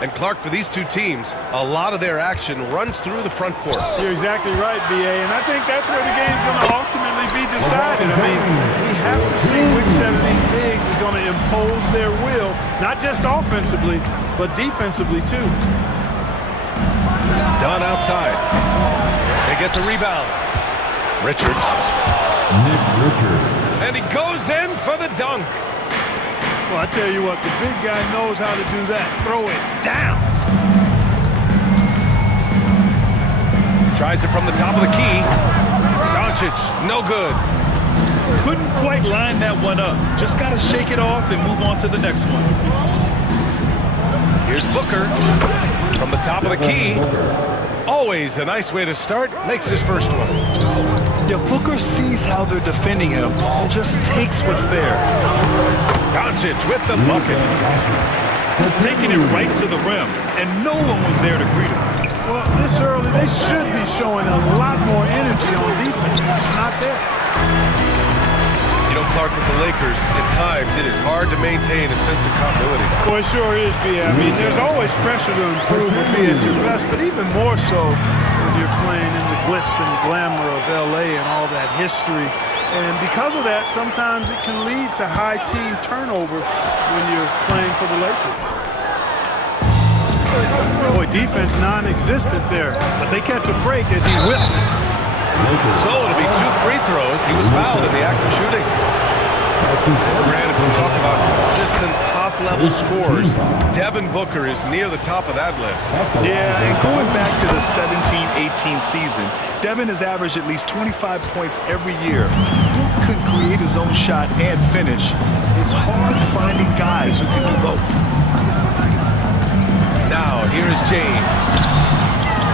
And Clark, for these two teams, a lot of their action runs through the front court. You're exactly right, B.A., and I think that's where the game's going to ultimately be decided. I mean, we have to see which set of these bigs is going to impose their will, not just offensively, but defensively, too. Dunn outside. They get the rebound. Richards. Nick Richards. And he goes in for the dunk. Well, I tell you what, the big guy knows how to do that. Throw it down. Tries it from the top of the key. Doncic, no good. Couldn't quite line that one up. Just got to shake it off and move on to the next one. Here's Booker from the top of the key. Always a nice way to start. Makes his first one. Yeah, Booker sees how they're defending him and just takes what's there. Doncic with the bucket. Just taking it right to the rim, and no one was there to greet him. Well, this early, they should be showing a lot more energy on defense. It's not there. You know, Clark, with the Lakers, at times it is hard to maintain a sense of continuity. Well, it sure is, B.A. I mean, there's always pressure to improve or be at your best, but even more so when you're playing in the glitz and glamour of L.A. and all that history. And because of that, sometimes it can lead to high team turnover when you're playing for the Lakers. Boy, defense non-existent there, but they catch a break as he whips it. So it'll be 2 free throws. He was fouled in the act of shooting. Granted, we're talking about consistent top-level scores. Devin Booker is near the top of that list. Yeah, and going back to the 17-18 season, Devin has averaged at least 25 points every year. He could create his own shot and finish. It's hard finding guys who can do both. Now, here's James.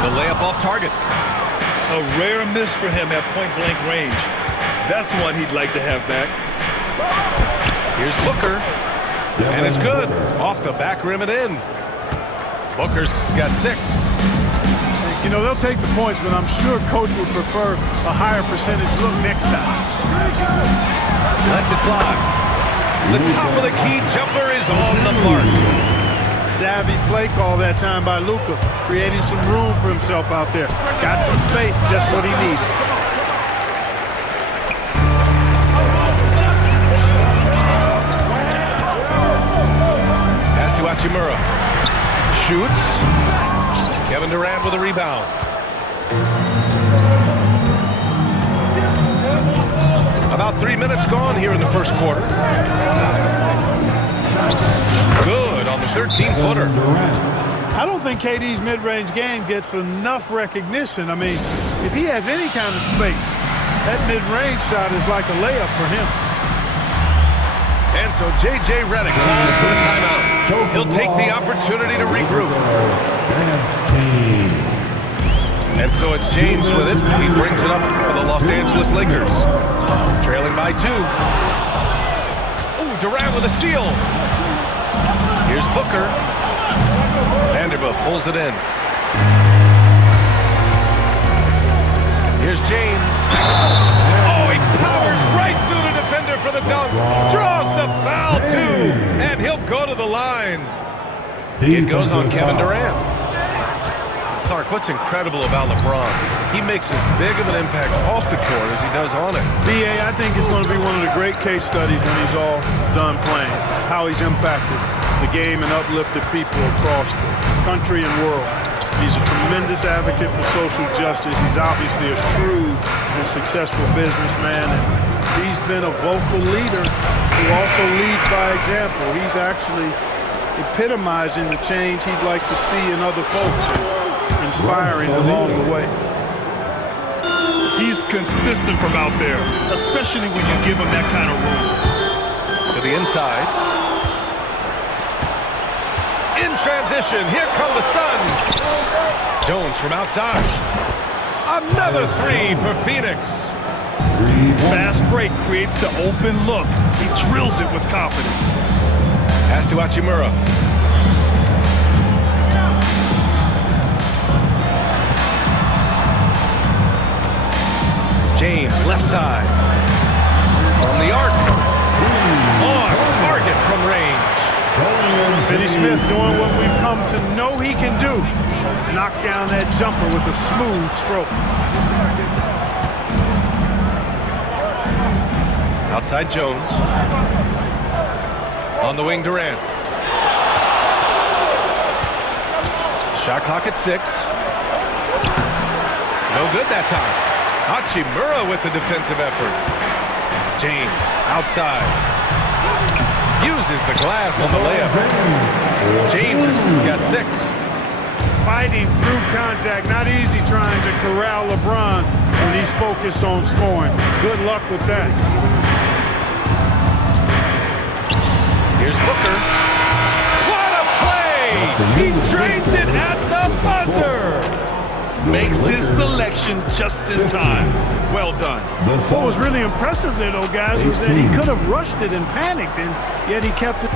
The layup off target. A rare miss for him at point-blank range. That's one he'd like to have back. Here's Booker. And it's good. Off the back rim and in. Booker's got 6. You know, they'll take the points, but I'm sure Coach would prefer a higher percentage look next time. Lets it fly. The top of the key jumper is on the mark. Savvy play call that time by Luka, creating some room for himself out there. Got some space, just what he needed. Pass to Hachimura. Shoots. Kevin Durant with a rebound. About 3 minutes gone here in the first quarter. Good on the 13-footer. I don't think KD's mid-range game gets enough recognition. I mean, if he has any kind of space, that mid-range shot is like a layup for him. And so J.J. Redick calls for the timeout. He'll take the opportunity to regroup. And so it's James with it. He brings it up for the Los Angeles Lakers. Trailing by 2. Ooh, Durant with a steal. Here's Booker. Vanderbilt pulls it in. Here's James. Oh, he powers right through the defender for the dunk. Draws the foul, too. And he'll go to the line. It goes on Kevin Durant. Clark, what's incredible about LeBron, he makes as big of an impact off the court as he does on it. B.A., I think it's going to be one of the great case studies when he's all done playing, how he's impacted the game and uplifted people across the country and world. He's a tremendous advocate for social justice. He's obviously a shrewd and successful businessman, and he's been a vocal leader who also leads by example. He's actually epitomizing the change he'd like to see in other folks, inspiring along the way. He's consistent from out there, especially when you give him that kind of room. To the inside. In transition, here come the Suns. Jones from outside. Another 3 for Phoenix. Fast break creates the open look. He drills it with confidence. Pass to Hachimura. James, left side. From the arc. On target from range. Eddie Smith doing what we've come to know he can do. Knock down that jumper with a smooth stroke. Outside Jones. On the wing, Durant. Shot clock at 6. No good that time. Hachimura with the defensive effort. James outside. Uses the glass on the layup. James has got 6. Fighting through contact. Not easy trying to corral LeBron when he's focused on scoring. Good luck with that. Here's Booker. What a play! He drains it at the buzzer! Makes his selection just in time. Well done. What was really impressive there, though, guys, was that he could have rushed it and panicked, and yet he kept it.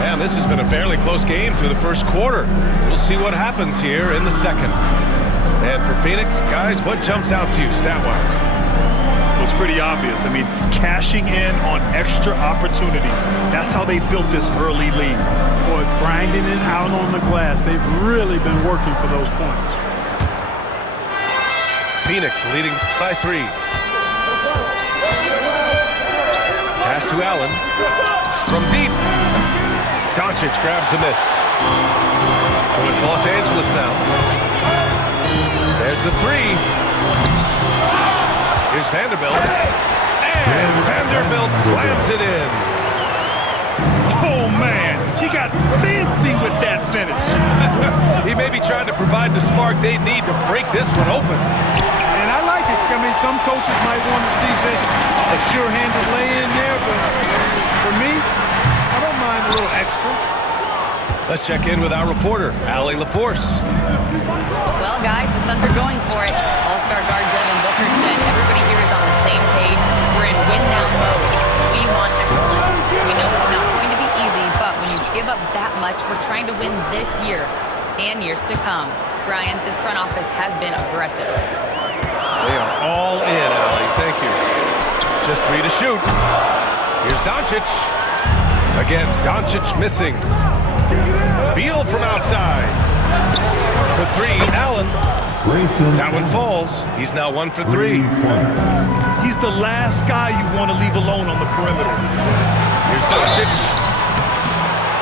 Man, this has been a fairly close game through the first quarter. We'll see what happens here in the second. And for Phoenix, guys, what jumps out to you stat-wise? It's pretty obvious. I mean, cashing in on extra opportunities. That's how they built this early lead. Boy, grinding it out on the glass. They've really been working for those points. Phoenix leading by 3. Pass to Allen. From deep. Doncic grabs the miss. Oh, it's Los Angeles now. There's the 3. Here's Vanderbilt. And Vanderbilt slams it in. Oh, man. He got fancy with that finish. He may be trying to provide the spark they need to break this one open. And I like it. I mean, some coaches might want to see just a sure-handed lay-in there, but for me, I don't mind a little extra. Let's check in with our reporter, Allie LaForce. Well, guys, the Suns are going for it. All-star guard Devin Booker said everybody here is on the same page. We're in win-now mode. We want excellence. We know it's not going to be easy, but when you give up that much, we're trying to win this year and years to come. Brian, this front office has been aggressive. They are all in, Allie. Thank you. Just 3 to shoot. Here's Doncic. Again, Doncic missing. Beal from outside. For 3, Allen. That one falls. He's now 1 for 3. He's the last guy you want to leave alone on the perimeter. Here's Doncic.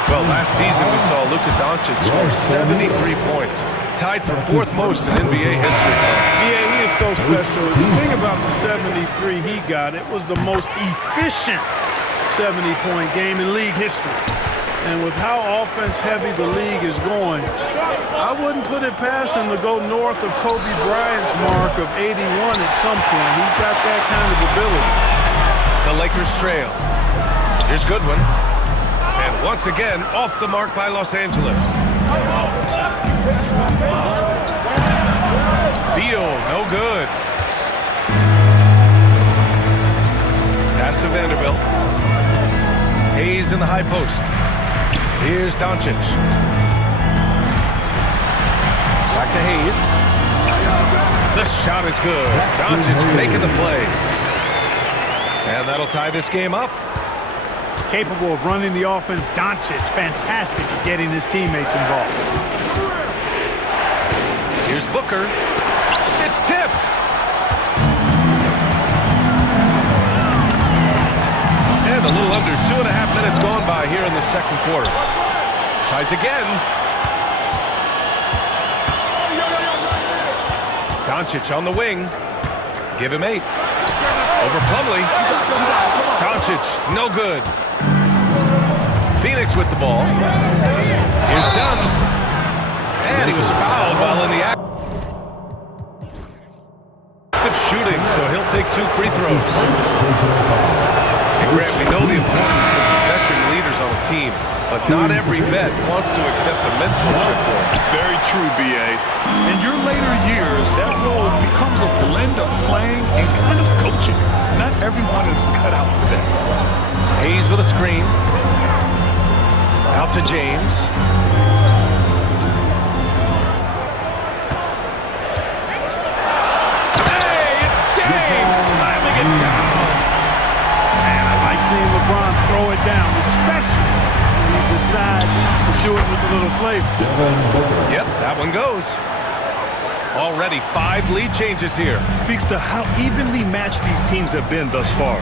Well, last season we saw Luka Doncic score 73 points. Tied for 4th most in NBA history. Yeah, he is so special. The thing about the 73 he got, it was the most efficient 70-point game in league history. And with how offense-heavy the league is going, I wouldn't put it past him to go north of Kobe Bryant's mark of 81 at some point. He's got that kind of ability. The Lakers trail. Here's Goodwin. And once again, off the mark by Los Angeles. Beal, no good. Pass to Vanderbilt. Hayes in the high post. Here's Doncic. Back to Hayes. The shot is good. Doncic making the play. And that'll tie this game up. Capable of running the offense. Doncic, fantastic at getting his teammates involved. Here's Booker. It's tipped. And a little under 2.5 minutes gone by here in the second quarter. Tries again. Doncic on the wing. Give him 8. Over Plumlee. Doncic, no good. Phoenix with the ball. Here's Dunn. And he was fouled while in the act. Shooting, so he'll take 2 free throws. And Grant, we know the importance of veteran leaders on a team, but not every vet wants to accept the mentorship role. Very true, B.A. In your later years, that role becomes a blend of playing and kind of coaching. Not everyone is cut out for that. Hayes with a screen. Out to James. especially when he decides to do it with a little flavor. Yep, that one goes. Already 5 lead changes here. Speaks to how evenly matched these teams have been thus far.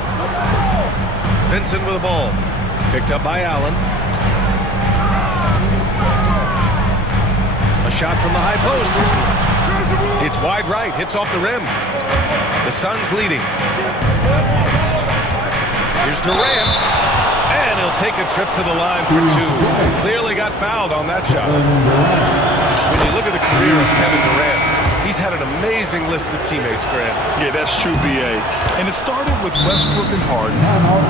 Vincent with the ball. Picked up by Allen. A shot from the high post. It's wide right, hits off the rim. The Suns leading. Here's Durant. And he'll take a trip to the line for 2. Clearly got fouled on that shot. When you look at the career of Kevin Durant, he's had an amazing list of teammates, Grant. Yeah, that's true, B.A. And it started with Westbrook and Harden.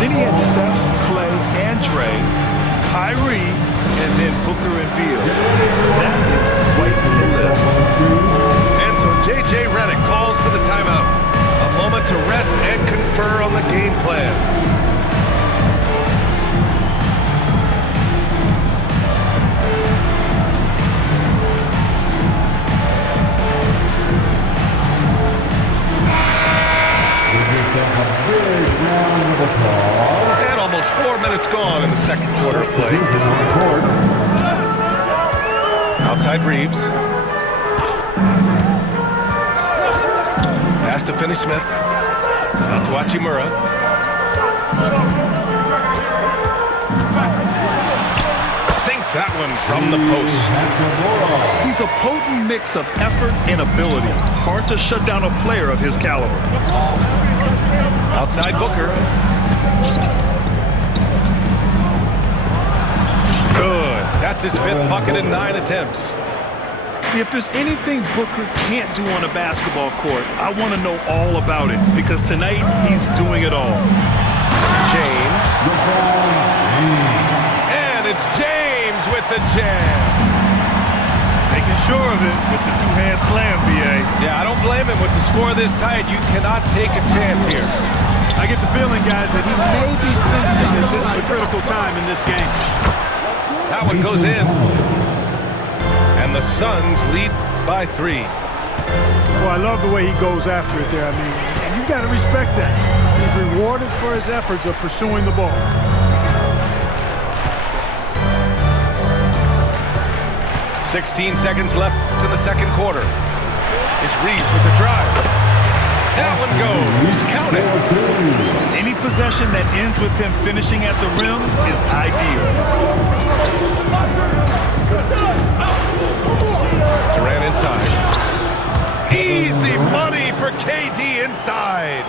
Then he had Steph, Clay, and Dre, Kyrie, and then Booker and Beal. That is quite the list. And so J.J. Redick calls for the timeout. A moment to rest and confer on the game plan. And almost 4 minutes gone in the second quarter of play. Outside Reeves. Pass to Finney-Smith. Out to Hachimura. Sinks that one from the post. He's a potent mix of effort and ability. Hard to shut down a player of his caliber. Outside Booker. Good. That's his 5th bucket in 9 attempts. If there's anything Booker can't do on a basketball court, I want to know all about it, because tonight he's doing it all. James. And it's James with the jam. Making sure of it with the 2-hand slam, B.A. Yeah, I don't blame him. With the score this tight, you cannot take a chance here. I get the feeling, guys, that he may be sensing that this is a critical time in this game. That one goes in. And the Suns lead by 3. Well, I love the way he goes after it there. I mean, and you've got to respect that. He's rewarded for his efforts of pursuing the ball. "16 seconds left in the second quarter. It's Reeves with the drive. That one goes. Count it. Any possession that ends with him finishing at the rim is ideal. Durant inside. Easy money for KD inside.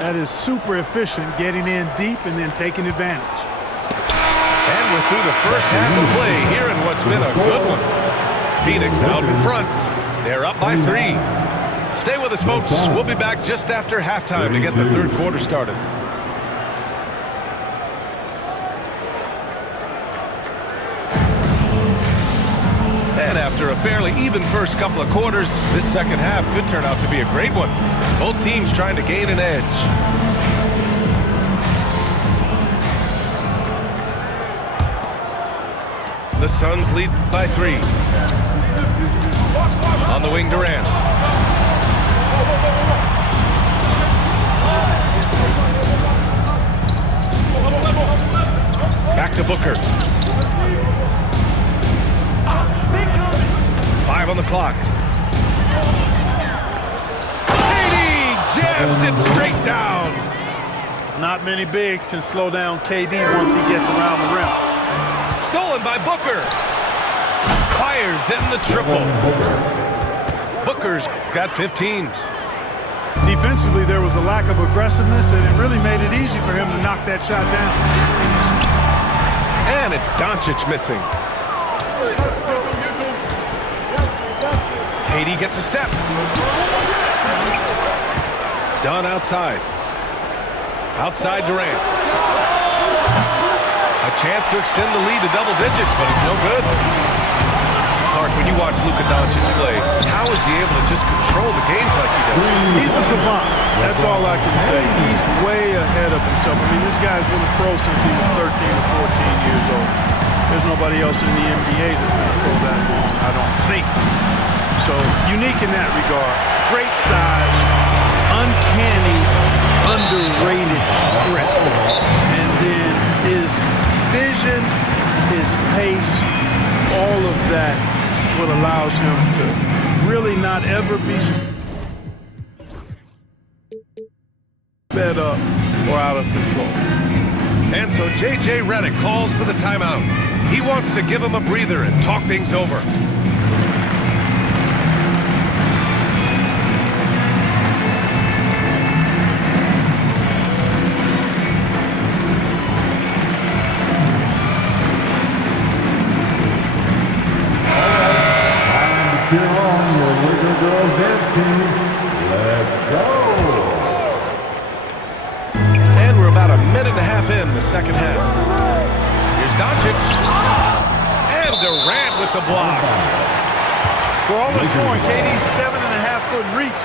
That is super efficient, getting in deep and then taking advantage. And we're through the first half of play here in what's been a good one. Phoenix out in front. They're up by 3. Stay with us, folks. We'll be back just after halftime to get the third quarter started. And after a fairly even first couple of quarters, this second half could turn out to be a great one, as both teams trying to gain an edge. The Suns lead by 3. On the wing, Durant. Back to Booker. 5 on the clock. KD jams it straight down. Not many bigs can slow down KD once he gets around the rim. Stolen by Booker. Fires in the triple. Booker's got 15. Defensively, there was a lack of aggressiveness, and it really made it easy for him to knock that shot down. And it's Doncic missing. KD gets a step. Dunn outside. Outside Durant. A chance to extend the lead to double digits, but it's no good. Clark, when you watch Luka Doncic play, how is he able to just control the games like he does? He's a savant. That's all I can say. He's way ahead of himself. I mean, this guy's been a pro since he was 13 or 14 years old. There's nobody else in the NBA that's been a pro that long, I don't think. So, unique in that regard. Great size, uncanny, underrated strength. And then his what allows him to really not ever be sped up or out of control. And so J.J. Redick calls for the timeout. He wants to give him a breather and talk things over. Cheer on your Laker girls dance team. Let's go! And we're about a minute and a half in the second half. Here's Doncic. And Durant with the block. For all the scoring, KD's 7.5-foot reach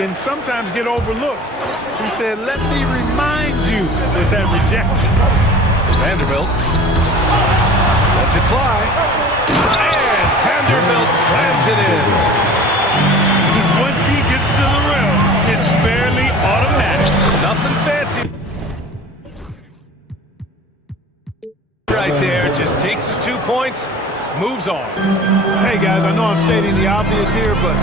can sometimes get overlooked. He said, let me remind you with that rejection. Vanderbilt lets it fly. And Vanderbilt slams it in. Once he gets to the rim, it's fairly automatic. Nothing fancy. Right there, just takes his 2 points, moves on. Hey guys, I know I'm stating the obvious here, but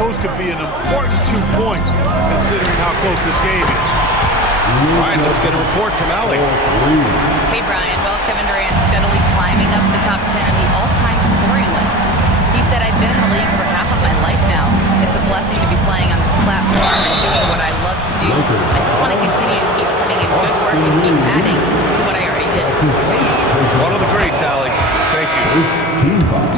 those could be an important 2 points considering how close this game is. All right, let's get a report from Allie. Hey, Brian. Well, Kevin Durant steadily climbing up the top 10 of the all-time scoring list. He said, I've been in the league for half of my life now. It's a blessing to be playing on this platform and doing what I love to do. I just want to continue to keep putting in good work and keep adding to what I already did. One of the greats, Allie. Thank you.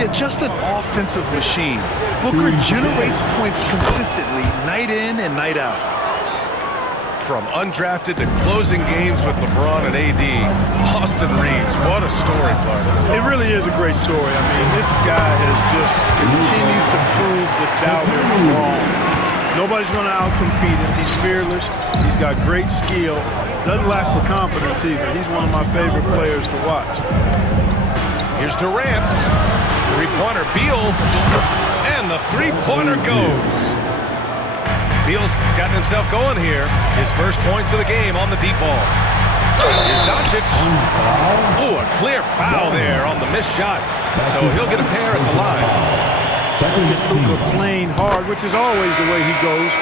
Yeah, just an offensive machine. Booker generates points consistently, night in and night out. From undrafted to closing games with LeBron and AD, Austin Reeves, what a story, Clark. It really is a great story. I mean, this guy has just continued to prove the doubters wrong. Nobody's going to outcompete him. He's fearless. He's got great skill. Doesn't lack for confidence either. He's one of my favorite players to watch. Here's Durant. Three-pointer, Beal. And the three-pointer goes. Beal's gotten himself going here. His first points of the game on the deep ball. Here's Doncic. Ooh, a clear foul there on the missed shot. So he'll get a pair at the line. Luka playing hard, which is always the way he goes.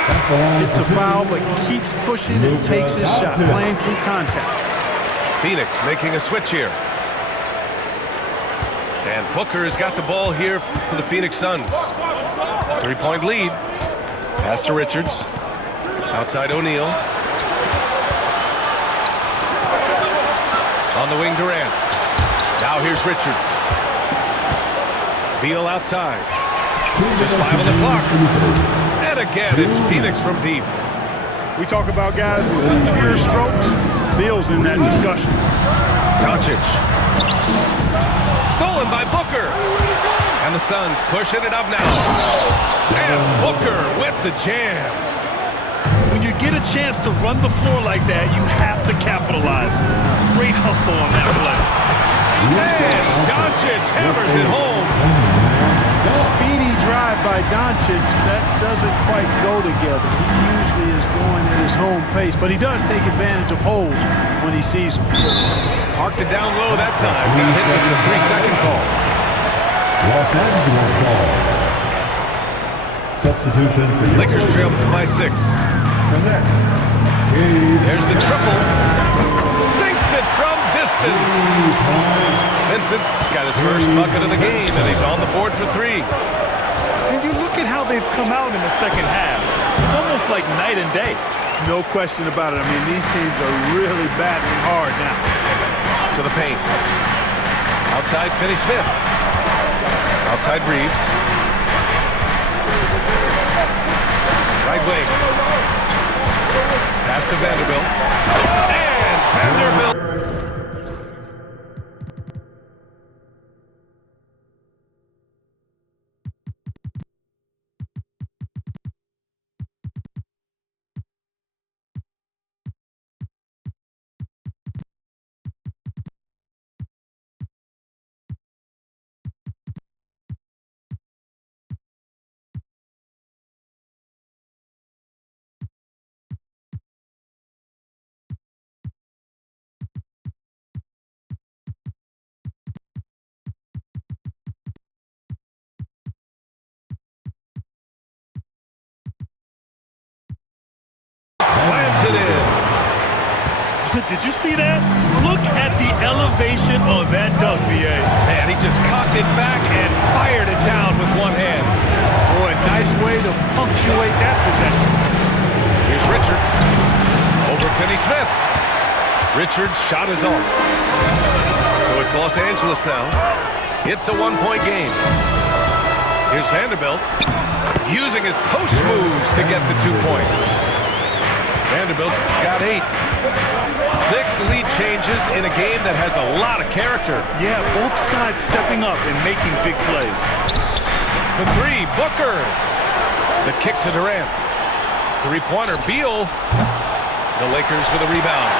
It's a foul, but keeps pushing and takes his shot, playing through contact. Phoenix making a switch here. And Booker has got the ball here for the Phoenix Suns. 3-point lead. Pass to Richards. Outside O'Neal. On the wing, Durant. Now here's Richards. Beal outside. Just 5 on the clock. And again, it's Phoenix from deep. We talk about guys with pure strokes. Beal's in that discussion. Doncic. Stolen by Booker. And the Suns pushing it up now. And Booker with the jam. When you get a chance to run the floor like that, you have to capitalize. Great hustle on that play. And Doncic hammers it home. Speedy drive by Doncic, that doesn't quite go together. He usually is going at his home pace, but he does take advantage of holes when he sees them. Parked it down low that time. Got hit with the 3-second call. Los Angeles ball. Substitution for your Lakers trail by 6. There's the triple. Sinks it from distance. Vincent's got his first bucket of the game, and he's on the board for 3. And you look at how they've come out in the second half. It's almost like night and day. No question about it. I mean, these teams are really battling hard now. To the paint. Outside Finney-Smith. Outside Reeves. Right wing. Pass to Vanderbilt. And Vanderbilt. Did you see that? Look at the elevation on that dunk, B.A. Man, he just cocked it back and fired it down with one hand. Boy, nice way to punctuate that possession. Here's Richards over Finney Smith. Richards' shot is off. So it's Los Angeles now. It's a one-point game. Here's Vanderbilt using his post moves to get the 2 points. Vanderbilt's got 8. 6 lead changes in a game that has a lot of character. Yeah, both sides stepping up and making big plays. For 3, Booker. The kick to Durant. Three-pointer, Beal. The Lakers with a rebound.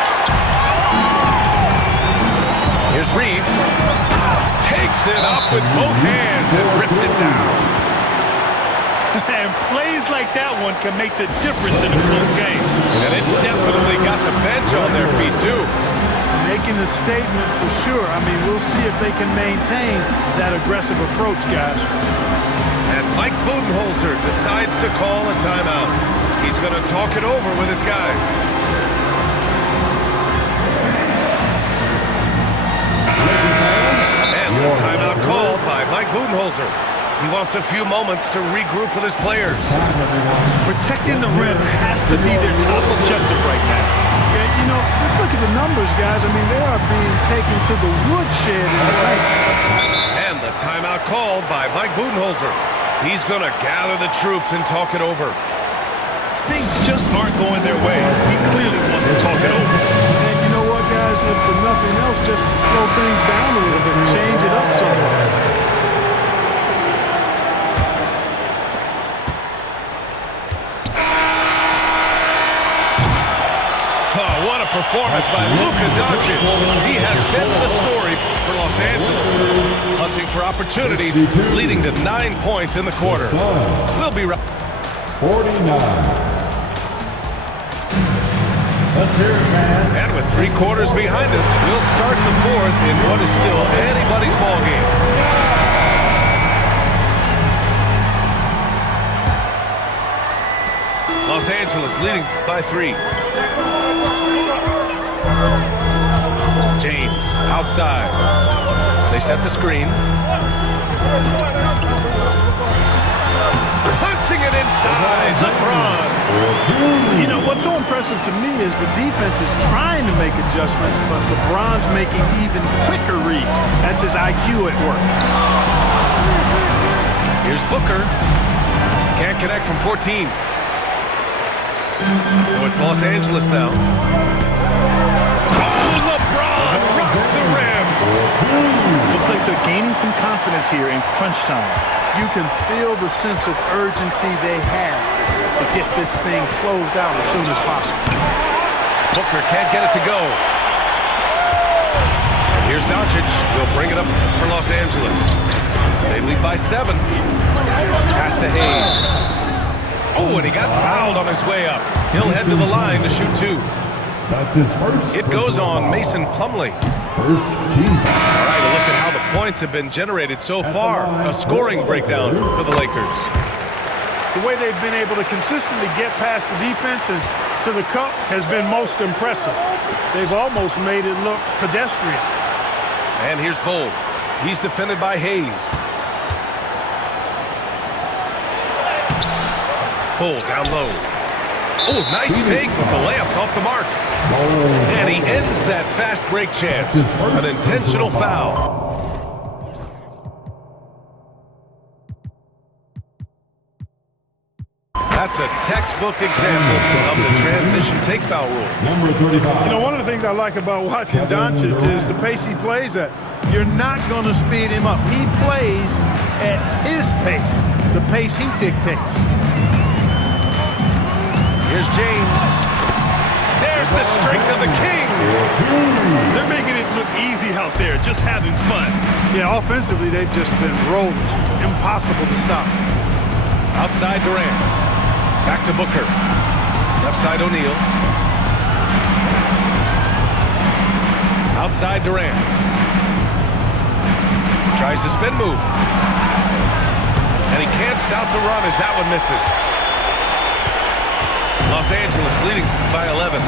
Here's Reeves. Takes it up with both hands and rips it down. And plays like that one can make the difference in a close game. And it definitely got the bench on their feet, too. Making a statement for sure. I mean, we'll see if they can maintain that aggressive approach, guys. And Mike Budenholzer decides to call a timeout. He's going to talk it over with his guys. And the timeout called by Mike Budenholzer. He wants a few moments to regroup with his players. Protecting the rim has to be their top objective right now. Yeah, you know, let's look at the numbers, guys. I mean, they are being taken to the woodshed in the paint. And the timeout called by Mike Budenholzer. He's going to gather the troops and talk it over. Things just aren't going their way. He clearly wants to talk it over. And you know what, guys? If for nothing else, just to slow things down a little bit and change it up somewhat. Performance by Luka Doncic. He has been the story for Los Angeles. Hunting for opportunities, leading to 9 points in the quarter. We'll be right. 49. Let's hear it, man. And with 3 quarters behind us, we'll start the 4th in what is still anybody's ball game. Los Angeles leading by 3. James outside. They set the screen. Punching it inside. LeBron. You know, what's so impressive to me is the defense is trying to make adjustments, but LeBron's making even quicker reads. That's his IQ at work. Here's Booker. Can't connect from 14. So it's Los Angeles now. The rim. Looks like they're gaining some confidence here in crunch time. You can feel the sense of urgency they have to get this thing closed out as soon as possible. Booker can't get it to go. And here's Doncic. He'll bring it up for Los Angeles. They lead by 7. Pass to Hayes. Oh, and he got fouled on his way up. He'll head to the line to shoot 2. That's his first. It goes on Mason Plumlee. First team. All right, a look at how the points have been generated so far. A scoring breakdown for the Lakers. The way they've been able to consistently get past the defense and to the cup has been most impressive. They've almost made it look pedestrian. And here's Bull. He's defended by Hayes. Bull down low. Oh, nice fake, but the layup's off the mark. And he ends that fast break chance. An intentional foul. That's a textbook example of the transition take foul rule. Number 35. You know, one of the things I like about watching Doncic is the pace he plays at. You're not going to speed him up. He plays at his pace, the pace he dictates. Here's James. There's the strength of the king. They're making it look easy out there, just having fun. Yeah, offensively, they've just been rolling. Impossible to stop. Outside Durant. Back to Booker. Left side O'Neal. Outside Durant. Tries the spin move. And he can't stop the run as that one misses. Los Angeles leading by 11.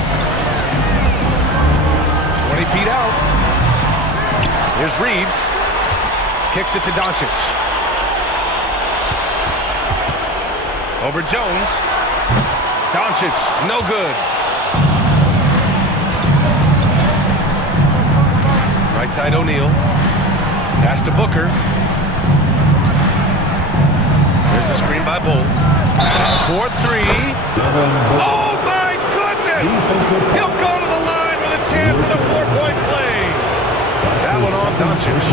Here's Reeves. Kicks it to Doncic. Over Jones. Doncic, no good. Right side O'Neal. Pass to Booker. There's a screen by Bull. 4-3. Oh my goodness! He'll go to the line with a chance at a 4-point play. That one on Doncic.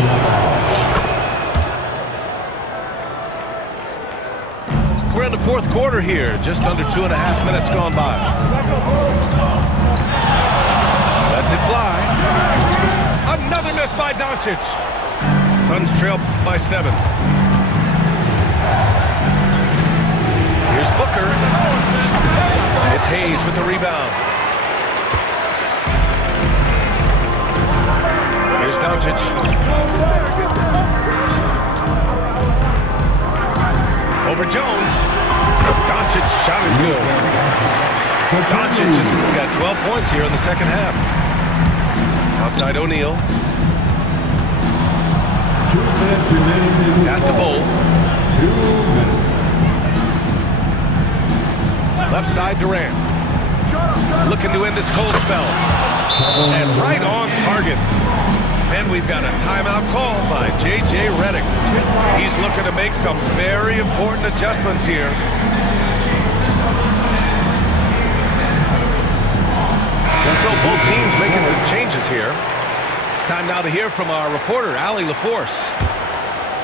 We're in the fourth quarter here. Just under 2.5 minutes gone by. Lets it fly. Another miss by Doncic. Suns trail by 7. Here's Booker. It's Hayes with the rebound. Here's Doncic. Over Jones. Doncic's shot is good. Doncic has got 12 points here in the second half. Outside O'Neal. Pass to Bull. 2 minutes. Left side Durant. Looking to end this cold spell. And right on target. And we've got a timeout call by J.J. Redick. He's looking to make some very important adjustments here. And so both teams making some changes here. Time now to hear from our reporter, Allie LaForce.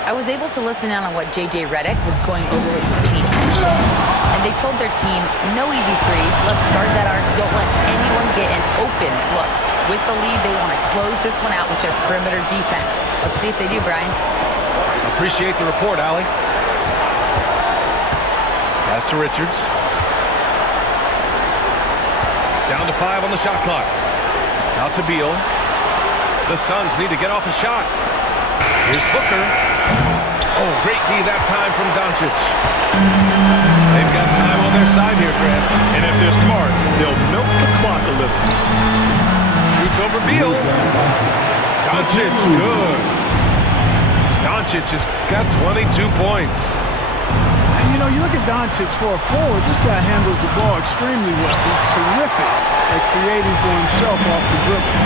I was able to listen in on what J.J. Redick was going over with his team. And they told their team, no easy threes. Let's guard that arc. Don't let anyone get an open look. With the lead, they want to close this one out with their perimeter defense. Let's see if they do, Brian. Appreciate the report, Allie. Pass to Richards. Down to 5 on the shot clock. Out to Beal. The Suns need to get off a shot. Here's Booker. Oh, great D that time from Doncic. They've got time on their side here, Grant. And if they're smart, they'll milk the clock a little. Shoots over Beal. Doncic, good. Doncic has got 22 points. And you know, you look at Doncic for a forward, this guy handles the ball extremely well. He's terrific at creating for himself off the dribble.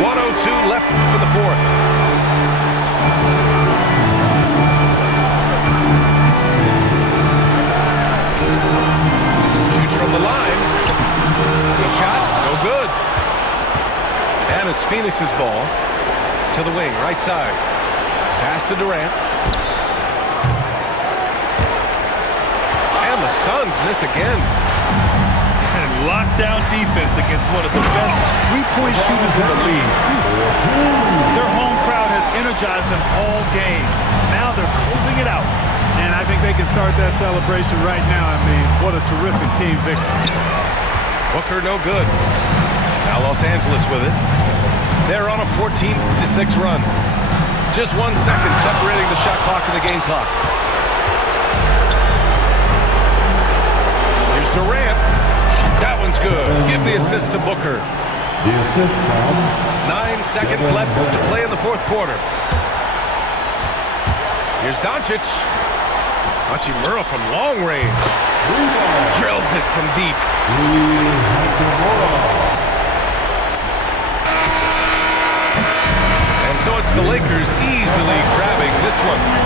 1:02 left for the fourth. Shoots from the line. The shot, no good. And it's Phoenix's ball to the wing, right side. Pass to Durant. And the Suns miss again. And lockdown defense against one of the best three-point shooters in the league. Their home crowd has energized them all game. Now they're closing it out. And I think they can start that celebration right now. I mean, what a terrific team victory. Booker no good. Now Los Angeles with it. They're on a 14-6 run. Just 1 second separating the shot clock and the game clock. Here's Durant. That one's good. Give the assist to Booker. The assist from 9 seconds left to play in the fourth quarter. Here's Doncic. Hachimura from long range. Drills it from deep. And so it's the Lakers easily grabbing this one.